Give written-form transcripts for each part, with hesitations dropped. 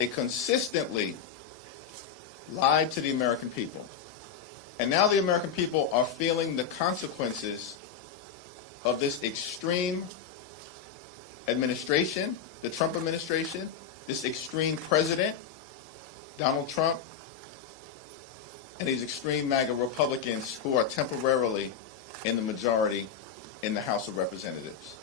They consistently lied to the American people. And now the American people are feeling the consequences of this extreme administration, the Trump administration, this extreme president, Donald Trump, and these extreme MAGA Republicans who are temporarily in the majority in the House of Representatives.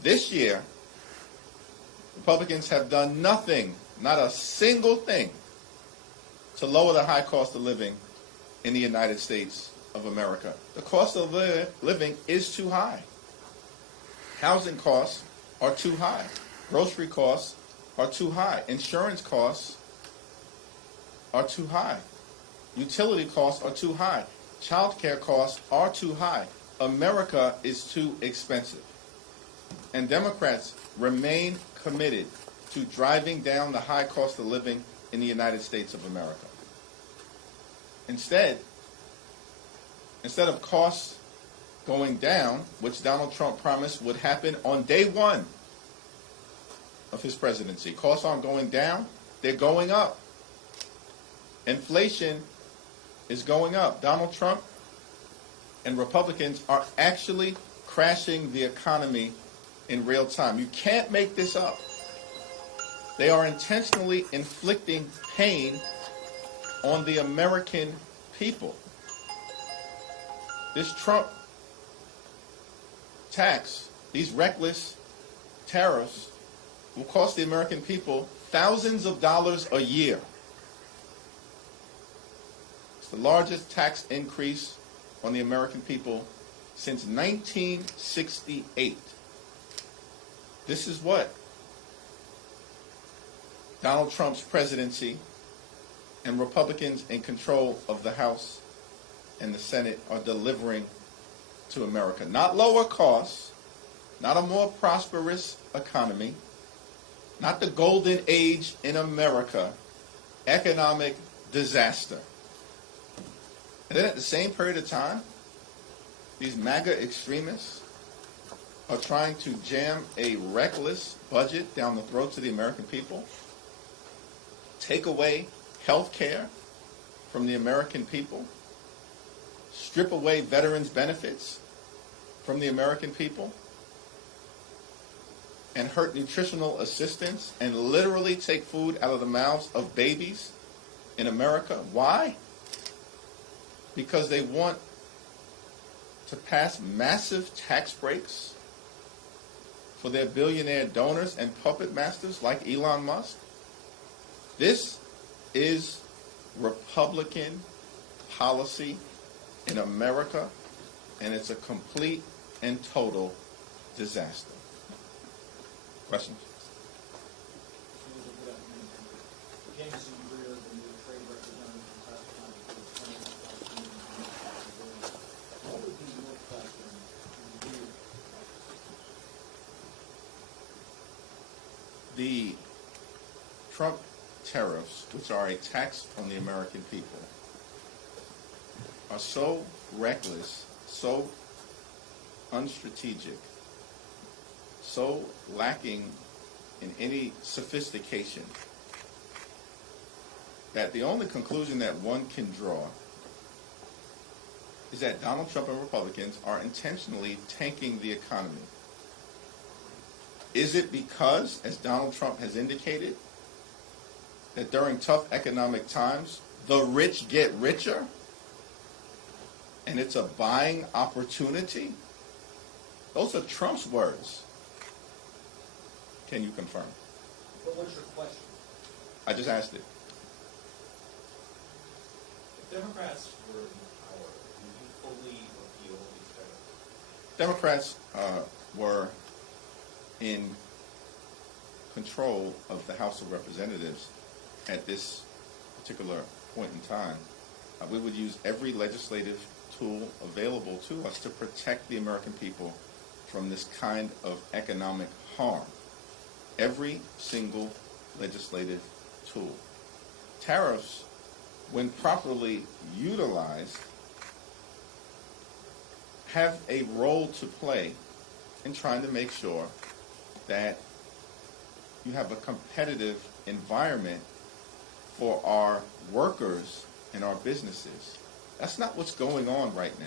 This year, Republicans have done nothing, not a single thing, to lower the high cost of living in the United States of America. The cost of living is too high. Housing costs are too high. Grocery costs are too high. Insurance costs are too high. Utility costs are too high. Child care costs are too high. America is too expensive. And Democrats remain committed to driving down the high cost of living in the United States of America. Instead of costs going down, which Donald Trump promised would happen on day one of his presidency, costs aren't going down, they're going up. Inflation is going up. Donald Trump and Republicans are actually crashing the economy in real time. You can't make this up. They are intentionally inflicting pain on the American people. This Trump tax, these reckless tariffs, will cost the American people thousands of dollars a year. It's the largest tax increase on the American people since 1968. This is what Donald Trump's presidency and Republicans in control of the House and the Senate are delivering to America. Not lower costs, not a more prosperous economy, not the golden age in America, economic disaster. And then at the same period of time, these MAGA extremists are trying to jam a reckless budget down the throats of the American people, take away health care from the American people, strip away veterans' benefits from the American people, and hurt nutritional assistance and literally take food out of the mouths of babies in America. Why? Because they want to pass massive tax breaks for their billionaire donors and puppet masters like Elon Musk. This is Republican policy in America, and it's a complete and total disaster. Questions? The Trump tariffs, which are a tax on the American people, are so reckless, so unstrategic, so lacking in any sophistication, that the only conclusion that one can draw is that Donald Trump and Republicans are intentionally tanking the economy. Is it because, as Donald Trump has indicated, that during tough economic times, the rich get richer, and it's a buying opportunity? Those are Trump's words. Can you confirm? But what's your question? I just asked it. If Democrats were in power, would you fully repeal these tariffs? Democrats were in control of the House of Representatives at this particular point in time. We would use every legislative tool available to us to protect the American people from this kind of economic harm. Every single legislative tool. Tariffs, when properly utilized, have a role to play in trying to make sure that you have a competitive environment for our workers and our businesses. That's not what's going on right now.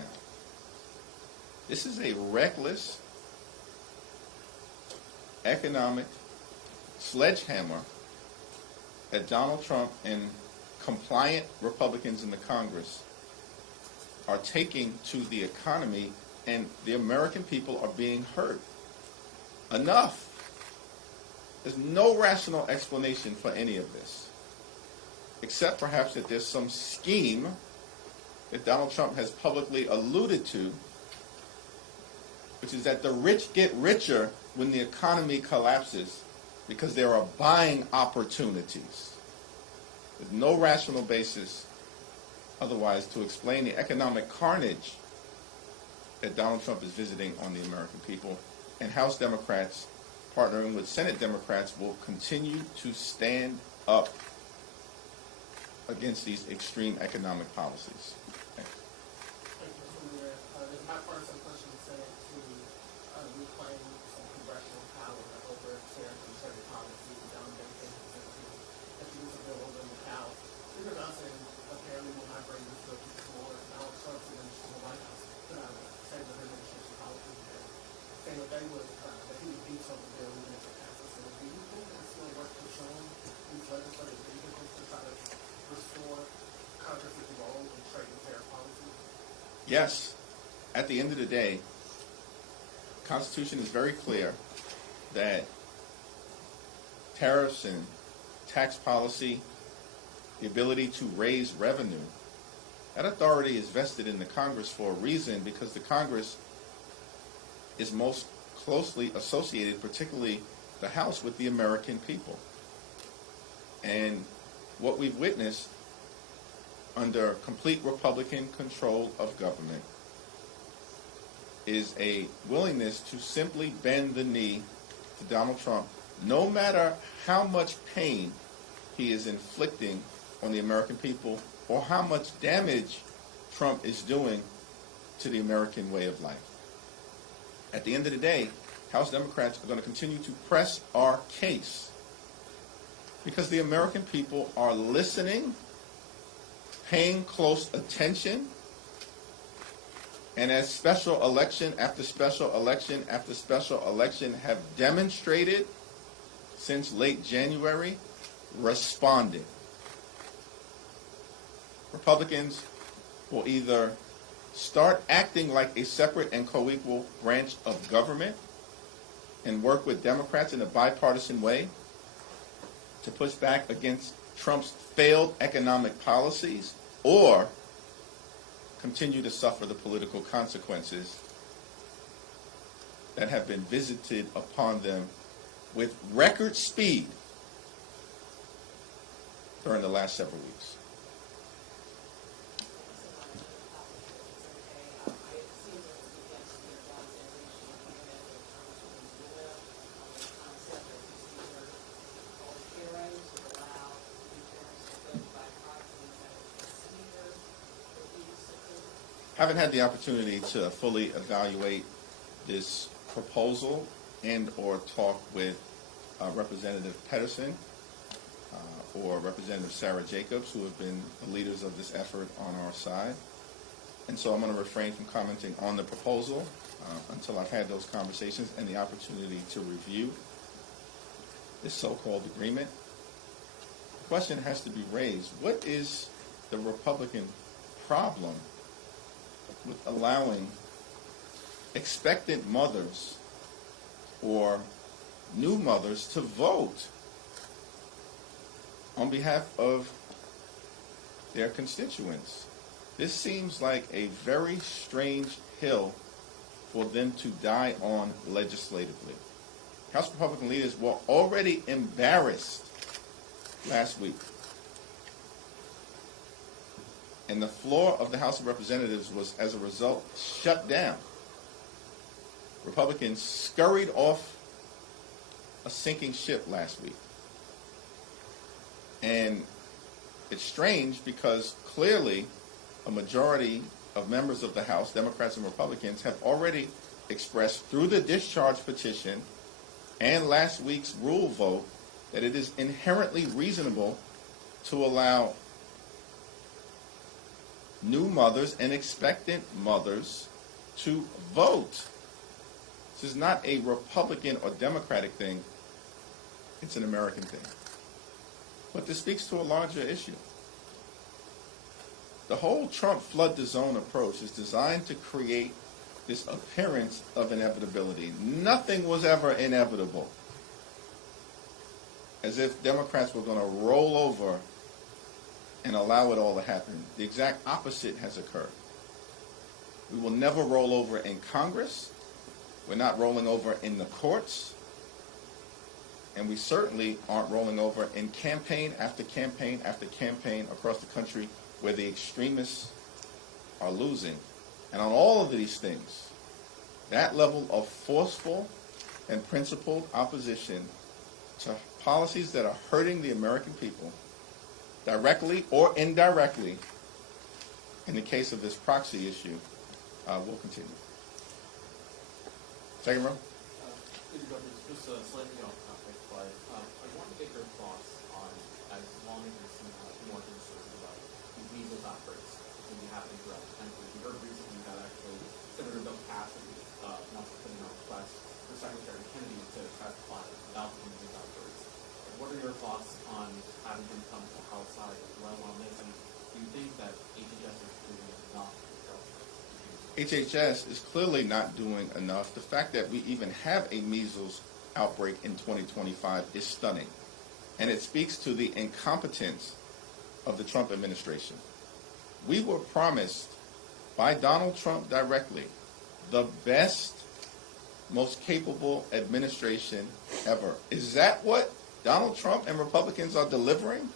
This is a reckless economic sledgehammer that Donald Trump and compliant Republicans in the Congress are taking to the economy, and the American people are being hurt. Enough. There's no rational explanation for any of this, except perhaps that there's some scheme that Donald Trump has publicly alluded to, which is that the rich get richer when the economy collapses because there are buying opportunities. There's no rational basis otherwise to explain the economic carnage that Donald Trump is visiting on the American people, and House Democrats partnering with Senate Democrats will continue to stand up against these extreme economic policies. Thank you. Thank you, Mr. Leader. There's a bipartisan push in the Senate to reclaim some congressional power over tariff and trade policy down the introduce a bill over in the House. Speaker Johnson apparently will not bring this bill to the floor. Donald Trump's administration, the White House, put out a statement of administration policy today, saying that they would, that he would veto the bill even if it passes. So do you think that it's still worth pursuing these legislative vehicles to try to restore Congress's role in trade and tariff policy? Yes. At the end of the day, the Constitution is very clear that tariffs and tax policy, the ability to raise revenue, that authority is vested in the Congress for a reason, because the Congress is most closely associated, particularly the House, with the American people. And what we've witnessed under complete Republican control of government is a willingness to simply bend the knee to Donald Trump, no matter how much pain he is inflicting on the American people or how much damage Trump is doing to the American way of life. At the end of the day, House Democrats are going to continue to press our case because the American people are listening, paying close attention, and as special election after special election after special election have demonstrated since late January, responding. Republicans will either start acting like a separate and co-equal branch of government and work with Democrats in a bipartisan way to push back against Trump's failed economic policies, or continue to suffer the political consequences that have been visited upon them with record speed during the last several weeks. I haven't had the opportunity to fully evaluate this proposal and or talk with Representative Pedersen or Representative Sarah Jacobs, who have been the leaders of this effort on our side. And so I'm going to refrain from commenting on the proposal until I've had those conversations and the opportunity to review this so-called agreement. The question has to be raised: what is the Republican problem with allowing expectant mothers or new mothers to vote on behalf of their constituents? This seems like a very strange hill for them to die on legislatively. House Republican leaders were already embarrassed last week, and the floor of the House of Representatives was, as a result, shut down. Republicans scurried off a sinking ship last week. And it's strange because clearly a majority of members of the House, Democrats and Republicans, have already expressed through the discharge petition and last week's rule vote that it is inherently reasonable to allow new mothers and expectant mothers to vote. This is not a Republican or Democratic thing. It's an American thing. But this speaks to a larger issue. The whole Trump flood the zone approach is designed to create this appearance of inevitability. Nothing was ever inevitable. As if Democrats were going to roll over and allow it all to happen. The exact opposite has occurred. We will never roll over in Congress. We're not rolling over in the courts. And we certainly aren't rolling over in campaign after campaign after campaign across the country where the extremists are losing. And on all of these things, that level of forceful and principled opposition to policies that are hurting the American people, directly or indirectly, in the case of this proxy issue, will continue. Second row. Just slightly off topic, but I want to get your thoughts on, as long as there's some more concerns about these measles outbreaks that can be happening throughout the country. We heard recently that actually Senator Bill Cassidy wants to put in a request for Secretary Kennedy to testify about the measles outbreaks. What are your thoughts on having him come to the House side as well on this? And do you think that HHS is doing enough to help? HHS is clearly not doing enough. The fact that we even have a measles outbreak in 2025 is stunning. And it speaks to the incompetence of the Trump administration. We were promised by Donald Trump directly the best, most capable administration ever. Is that what Donald Trump and Republicans are delivering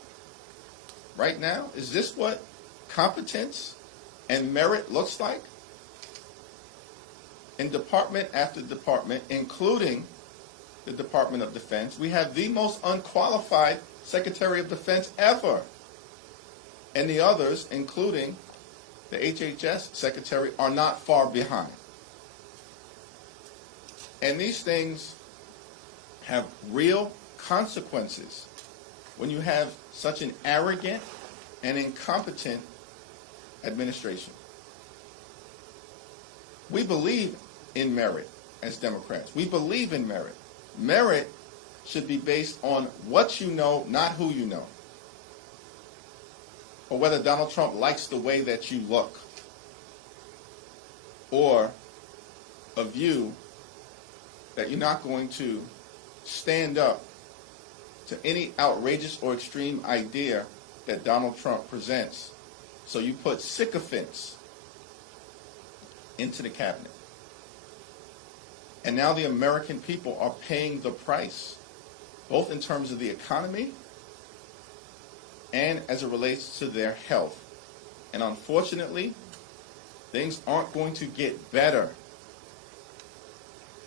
right now? Is this what competence and merit looks like? In department after department, including the Department of Defense, we have the most unqualified Secretary of Defense ever. And the others, including the HHS Secretary, are not far behind. And these things have real consequences when you have such an arrogant and incompetent administration. We believe in merit as Democrats. We believe in merit. Merit should be based on what you know, not who you know. Or whether Donald Trump likes the way that you look. Or a view that you're not going to stand up to any outrageous or extreme idea that Donald Trump presents. So you put sycophants into the cabinet. And now the American people are paying the price, both in terms of the economy and as it relates to their health. And unfortunately, things aren't going to get better.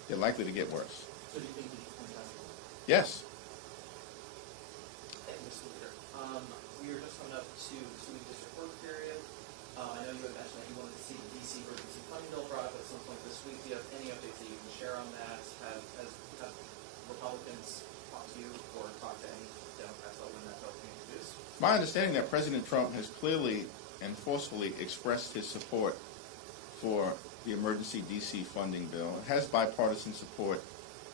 They're likely to get worse. So do you think he should contest it? Yes. Thank you, Mr. Leader. We are just coming up to the 2-week district court period. I know you had mentioned that you wanted to see the D.C. emergency funding bill brought up at some point this week. Do you have any updates that you can share on that? Have Republicans talked to you or talked to any Democrats about when that bill can be introduced? My understanding that President Trump has clearly and forcefully expressed his support for the emergency D.C. funding bill. It has bipartisan support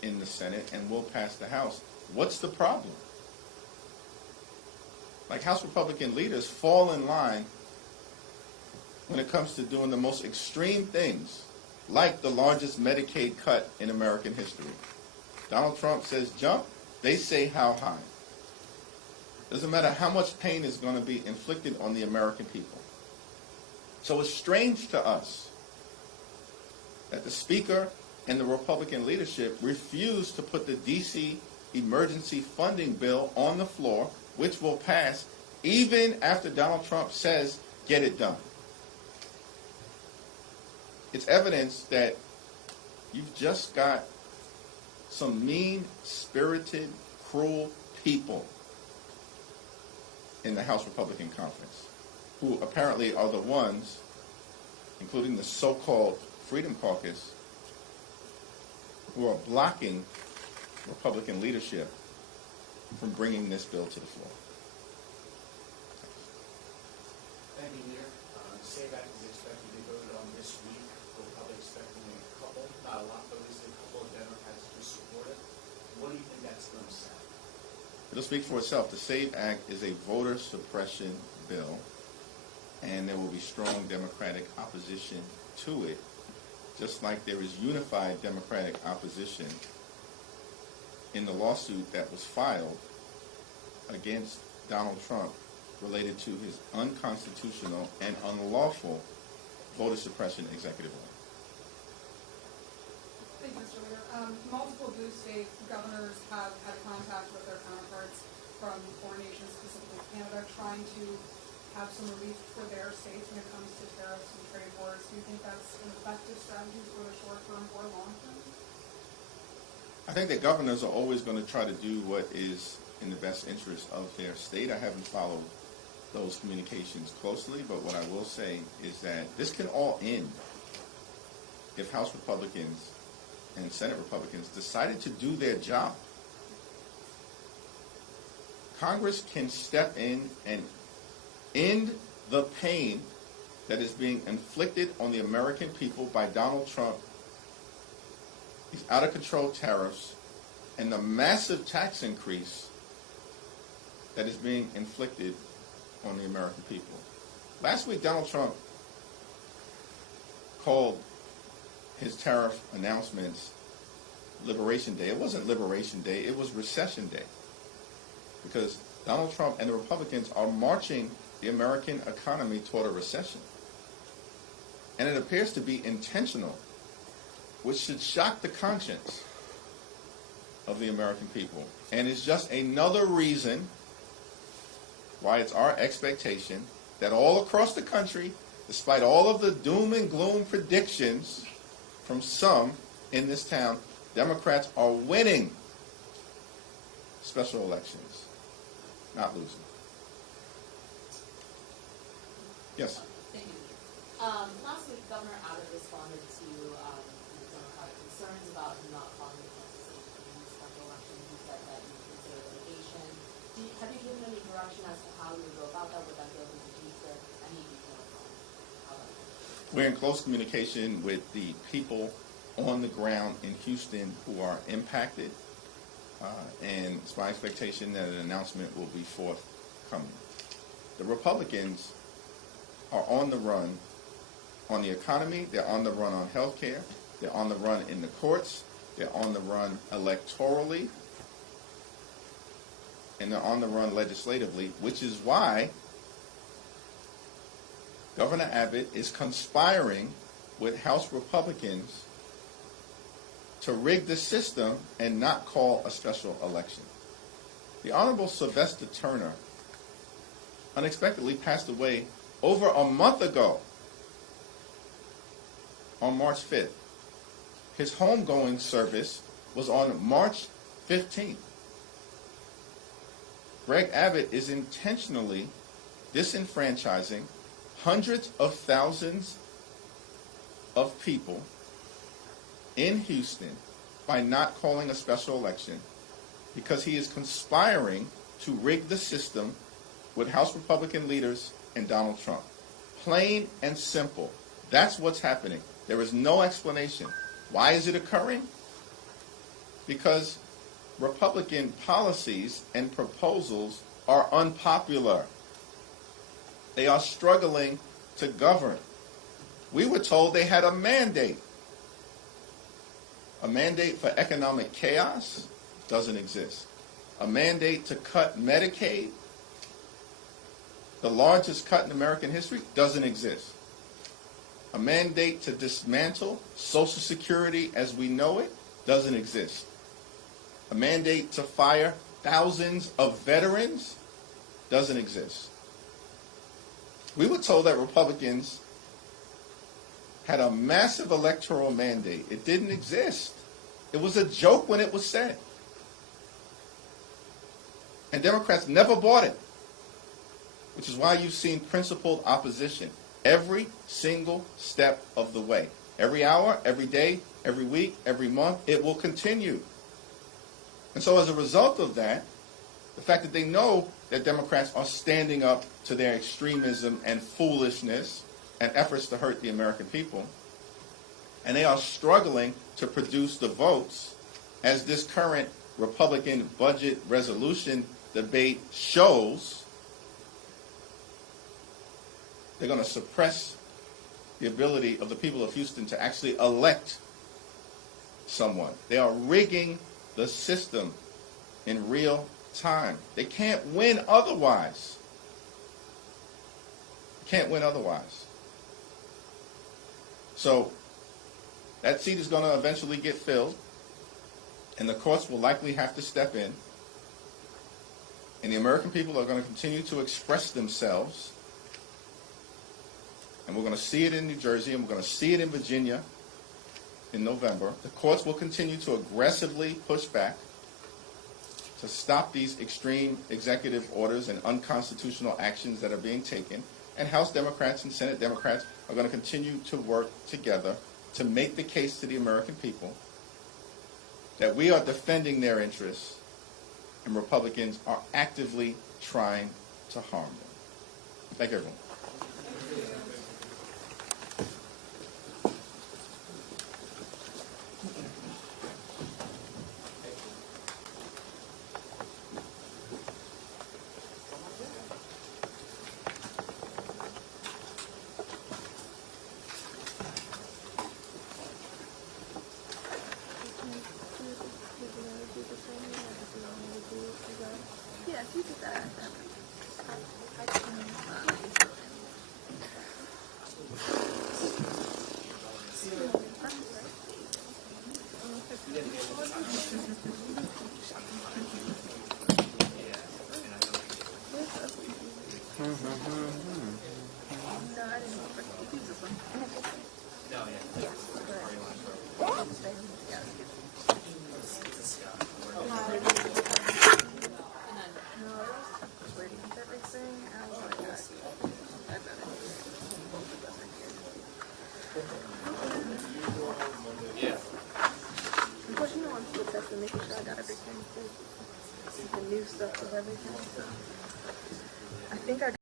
in the Senate and will pass the House. What's the problem? Like, House Republican leaders fall in line when it comes to doing the most extreme things, like the largest Medicaid cut in American history. Donald Trump says jump, they say how high. Doesn't matter how much pain is going to be inflicted on the American people. So it's strange to us that the Speaker and the Republican leadership refused to put the D.C. emergency funding bill on the floor, which will pass even after Donald Trump says, get it done. It's evidence that you've just got some mean-spirited, cruel people in the House Republican Conference, who apparently are the ones, including the so-called Freedom Caucus, who are blocking Republican leadership from bringing this bill to the floor. It'll speak for itself. The SAVE Act is a voter suppression bill, and there will be strong Democratic opposition to it, just like there is unified Democratic opposition in the lawsuit that was filed against Donald Trump related to his unconstitutional and unlawful voter suppression executive order. Thank you, Mr. Leader. Multiple blue state governors have had contact with their counterparts from foreign nations, specifically Canada, trying to have some relief for their states when it comes to tariffs and trade wars. Do you think that's an effective strategy for the short term or long term? I think that governors are always going to try to do what is in the best interest of their state. I haven't followed those communications closely, but what I will say is that this can all end if House Republicans and Senate Republicans decided to do their job. Congress can step in and end the pain that is being inflicted on the American people by Donald Trump, these out-of-control tariffs, and the massive tax increase that is being inflicted on the American people. Last week, Donald Trump called his tariff announcements Liberation Day. It wasn't Liberation Day, it was Recession Day. Because Donald Trump and the Republicans are marching the American economy toward a recession. And it appears to be intentional, which should shock the conscience of the American people. And it's just another reason why it's our expectation that all across the country, despite all of the doom and gloom predictions from some in this town, Democrats are winning special elections, not losing. Yes? Thank you. Last week, Governor Abbott responded to Democratic concerns about him not following the Constitution in the special election. He said that he would consider litigation. Have you given any direction as to how you would go about that? Would that be able to be used? Any details on how that would be? We're in close communication with the people on the ground in Houston who are impacted, and it's my expectation that an announcement will be forthcoming. The Republicans are on the run on the economy, they're on the run on health care, they're on the run in the courts, they're on the run electorally, and they're on the run legislatively, which is why Governor Abbott is conspiring with House Republicans to rig the system and not call a special election. The Honorable Sylvester Turner unexpectedly passed away over a month ago on March 5th. His homegoing service was on March 15th. Greg Abbott is intentionally disenfranchising hundreds of thousands of people in Houston by not calling a special election because he is conspiring to rig the system with House Republican leaders and Donald Trump. Plain and simple. That's what's happening. There is no explanation. Why is it occurring? Because Republican policies and proposals are unpopular. They are struggling to govern. We were told they had a mandate. A mandate for economic chaos doesn't exist. A mandate to cut Medicaid, the largest cut in American history, doesn't exist. A mandate to dismantle Social Security as we know it doesn't exist. A mandate to fire thousands of veterans doesn't exist. We were told that Republicans had a massive electoral mandate. It didn't exist. It was a joke when it was said. And Democrats never bought it, which is why you've seen principled opposition every single step of the way. Every hour, every day, every week, every month, it will continue. And so as a result of that, the fact that they know that Democrats are standing up to their extremism and foolishness and efforts to hurt the American people, and they are struggling to produce the votes as this current Republican budget resolution debate shows, they're going to suppress the ability of the people of Houston to actually elect someone. They are rigging the system in real time. They can't win otherwise. Can't win otherwise. So that seat is going to eventually get filled, and the courts will likely have to step in, and the American people are going to continue to express themselves, and we're going to see it in New Jersey, and we're going to see it in Virginia in November. The courts will continue to aggressively push back to stop these extreme executive orders and unconstitutional actions that are being taken, and House Democrats and Senate Democrats are going to continue to work together to make the case to the American people that we are defending their interests and Republicans are actively trying to harm them. Thank you, everyone. Yeah, if you did that, making sure I got everything, the new stuff of everything. So I think I